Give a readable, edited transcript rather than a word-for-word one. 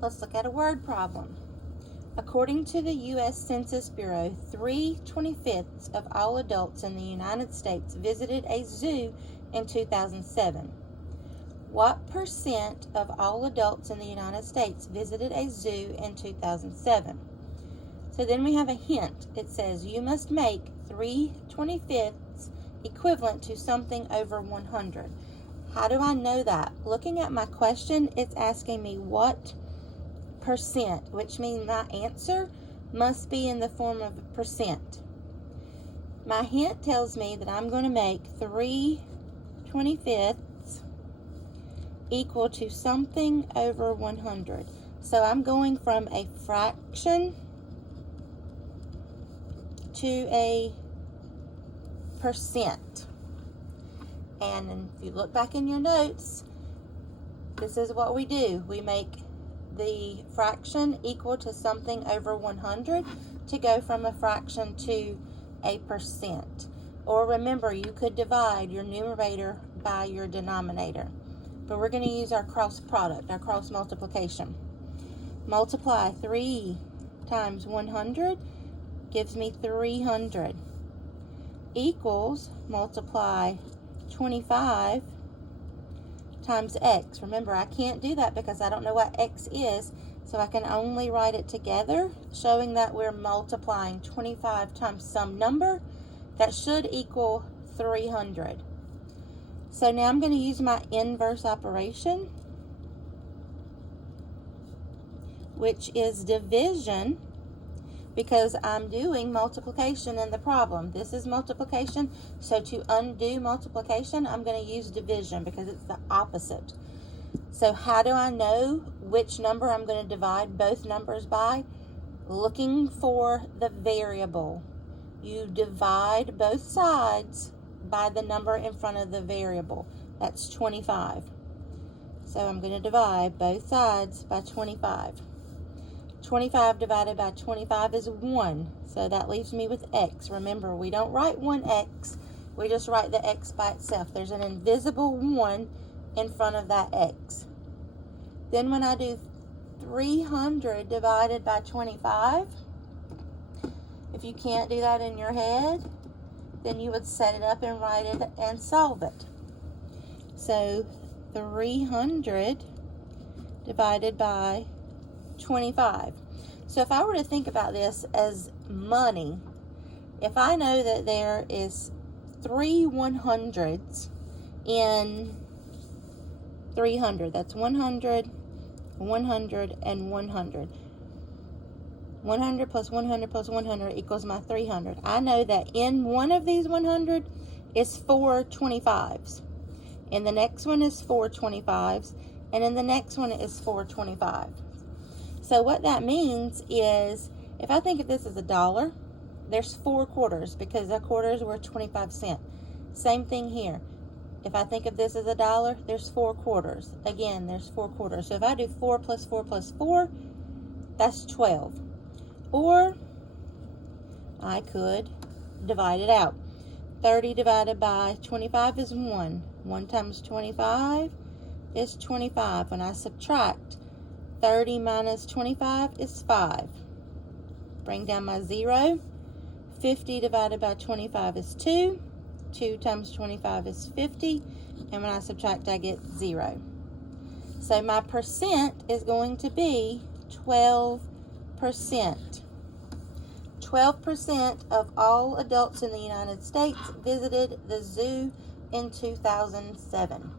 Let's look at a word problem. According to the U.S. Census Bureau, 3/25 of all adults in the United States visited a zoo in 2007. What percent of all adults in the United States visited a zoo in 2007? So then we have a hint. It says you must make 3/25 equivalent to something over 100. How do I know that? Looking at my question, it's asking me what percent, which means my answer must be in the form of a percent. My hint tells me that I'm going to make 3/25 equal to something over 100. So I'm going from a fraction to a percent. And if you look back in your notes, this is what we do. We make the fraction equal to something over 100 to go from a fraction to a percent. Or remember, you could divide your numerator by your denominator. But we're going to use our cross product, our cross multiplication. Multiply 3 times 100 gives me 300. Equals, multiply 25 times x. Remember, I can't do that because I don't know what x is, so I can only write it together, showing that we're multiplying 25 times some number that should equal 300. So now I'm going to use my inverse operation, which is division, because I'm doing multiplication in the problem. This is multiplication, so to undo multiplication, I'm going to use division because it's the opposite. So how do I know which number I'm going to divide both numbers by? Looking for the variable. You divide both sides by the number in front of the variable. That's 25. So I'm going to divide both sides by 25. 25 divided by 25 is 1, so that leaves me with x. Remember, we don't write 1x, we just write the x by itself. There's an invisible 1 in front of that x. Then when I do 300 divided by 25, if you can't do that in your head, then you would set it up and write it and solve it. So 300 divided by 25. So if I were to think about this as money, if I know that there is 3 100s in 300, that's 100, 100, and 100. 100 plus 100 plus 100 equals my 300. I know that in one of these 100 is 4 25s. In the next one is 4 25s. And in the next one is 4 25s. So what that means is, if I think of this as $1, there's 4 quarters because the quarters were 25 cents. Same thing here. If I think of this as $1, there's 4 quarters. Again, there's 4 quarters. So if I do 4 plus 4 plus 4, that's 12. Or I could divide it out. 30 divided by 25 is 1. 1 times 25 is 25. When I subtract, 30 minus 25 is 5. Bring down my 0. 50 divided by 25 is 2. 2 times 25 is 50. And when I subtract, I get 0. So my percent is going to be 12%. 12% of all adults in the United States visited the zoo in 2007.